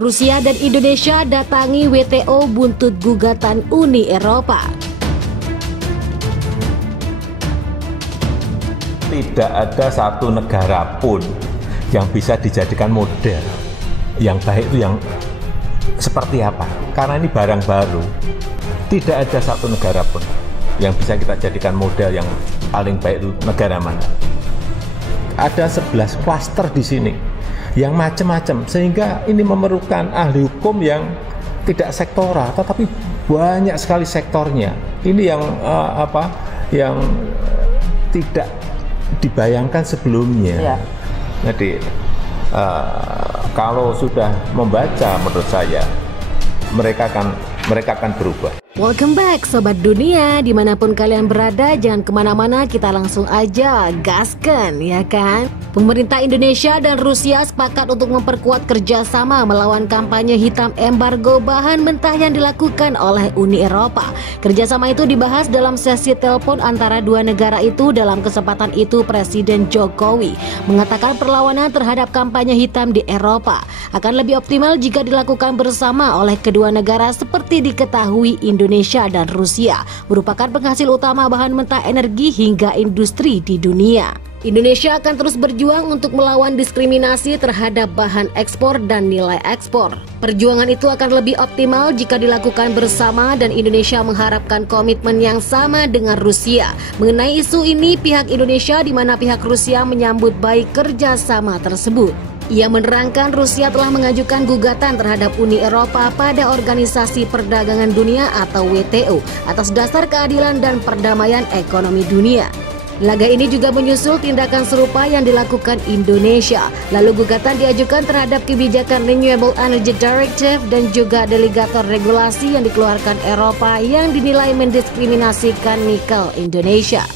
Rusia dan Indonesia datangi WTO buntut gugatan Uni Eropa. Tidak ada satu negara pun yang bisa dijadikan model. Yang baik itu yang seperti apa? Karena ini barang baru. Tidak ada satu negara pun yang bisa kita jadikan model yang paling baik itu negara mana. Ada 11 klaster di sini yang macam-macam, sehingga ini memerlukan ahli hukum yang tidak sektoral, tetapi banyak sekali sektornya. Ini yang yang tidak dibayangkan sebelumnya. Ya. Jadi kalau sudah membaca, menurut saya mereka akan berubah. Welcome back Sobat Dunia, dimanapun kalian berada, jangan kemana-mana, kita langsung aja gaskan, ya kan? Pemerintah Indonesia dan Rusia sepakat untuk memperkuat kerjasama melawan kampanye hitam embargo bahan mentah yang dilakukan oleh Uni Eropa. Kerjasama itu dibahas dalam sesi telepon antara dua negara itu. Dalam kesempatan itu, Presiden Jokowi mengatakan perlawanan terhadap kampanye hitam di Eropa akan lebih optimal jika dilakukan bersama oleh kedua negara. Seperti diketahui, Indonesia dan Rusia merupakan penghasil utama bahan mentah energi hingga industri di dunia. Indonesia akan terus berjuang untuk melawan diskriminasi terhadap bahan ekspor dan nilai ekspor. Perjuangan itu akan lebih optimal jika dilakukan bersama, dan Indonesia mengharapkan komitmen yang sama dengan Rusia. Mengenai isu ini, pihak Indonesia di mana pihak Rusia menyambut baik kerjasama tersebut. Ia menerangkan Rusia telah mengajukan gugatan terhadap Uni Eropa pada Organisasi Perdagangan Dunia atau WTO atas dasar keadilan dan perdamaian ekonomi dunia. Laga ini juga menyusul tindakan serupa yang dilakukan Indonesia. Lalu gugatan diajukan terhadap kebijakan Renewable Energy Directive dan juga delegator regulasi yang dikeluarkan Eropa yang dinilai mendiskriminasikan nikel Indonesia.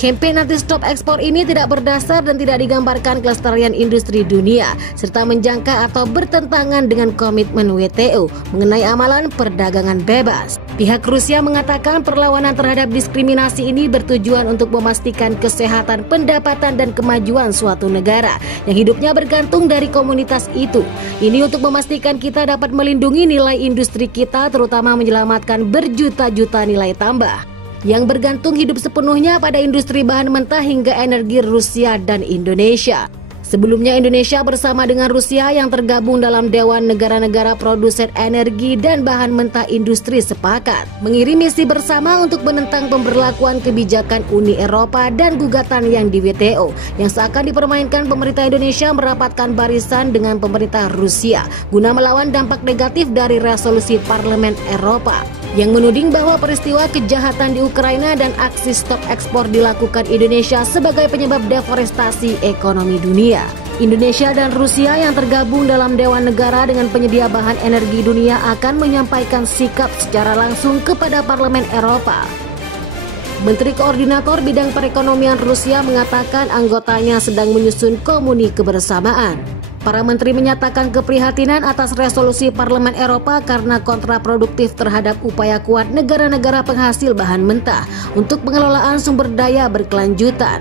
Kampanye anti-stop ekspor ini tidak berdasar dan tidak digambarkan kelestarian industri dunia, serta menjangka atau bertentangan dengan komitmen WTO mengenai amalan perdagangan bebas. Pihak Rusia mengatakan perlawanan terhadap diskriminasi ini bertujuan untuk memastikan kesehatan, pendapatan, dan kemajuan suatu negara yang hidupnya bergantung dari komunitas itu. Ini untuk memastikan kita dapat melindungi nilai industri kita, terutama menyelamatkan berjuta-juta nilai tambah yang bergantung hidup sepenuhnya pada industri bahan mentah hingga energi Rusia dan Indonesia. Sebelumnya, Indonesia bersama dengan Rusia yang tergabung dalam Dewan Negara-Negara Produsen Energi dan Bahan Mentah Industri sepakat mengirim misi bersama untuk menentang pemberlakuan kebijakan Uni Eropa dan gugatan yang di WTO yang seakan dipermainkan. Pemerintah Indonesia merapatkan barisan dengan pemerintah Rusia guna melawan dampak negatif dari resolusi Parlemen Eropa yang menuding bahwa peristiwa kejahatan di Ukraina dan aksi stop ekspor dilakukan Indonesia sebagai penyebab deforestasi ekonomi dunia. Indonesia dan Rusia yang tergabung dalam Dewan Negara dengan penyedia bahan energi dunia akan menyampaikan sikap secara langsung kepada Parlemen Eropa. Menteri Koordinator Bidang Perekonomian Rusia mengatakan anggotanya sedang menyusun komunikasi kebersamaan. Para menteri menyatakan keprihatinan atas resolusi Parlemen Eropa karena kontraproduktif terhadap upaya kuat negara-negara penghasil bahan mentah untuk pengelolaan sumber daya berkelanjutan.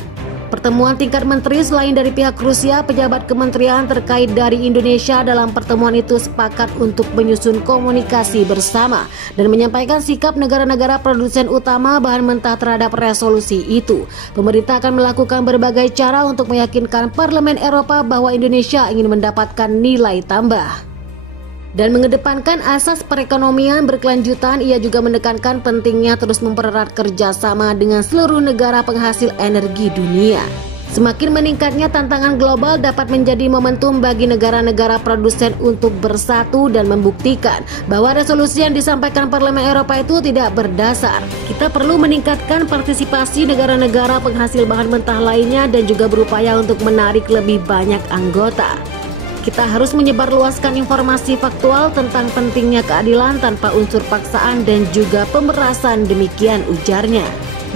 Pertemuan tingkat menteri selain dari pihak Rusia, pejabat kementerian terkait dari Indonesia dalam pertemuan itu sepakat untuk menyusun komunikasi bersama dan menyampaikan sikap negara-negara produsen utama bahan mentah terhadap resolusi itu. Pemerintah akan melakukan berbagai cara untuk meyakinkan Parlemen Eropa bahwa Indonesia ingin mendapatkan nilai tambah dan mengedepankan asas perekonomian berkelanjutan. Ia juga menekankan pentingnya terus mempererat kerjasama dengan seluruh negara penghasil energi dunia. Semakin meningkatnya tantangan global dapat menjadi momentum bagi negara-negara produsen untuk bersatu dan membuktikan bahwa resolusi yang disampaikan Parlemen Eropa itu tidak berdasar. Kita perlu meningkatkan partisipasi negara-negara penghasil bahan mentah lainnya dan juga berupaya untuk menarik lebih banyak anggota. Kita harus menyebarluaskan informasi faktual tentang pentingnya keadilan tanpa unsur paksaan dan juga pemerasan, demikian ujarnya.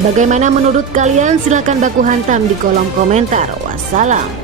Bagaimana menurut kalian? Silakan baku hantam di kolom komentar. Wassalam.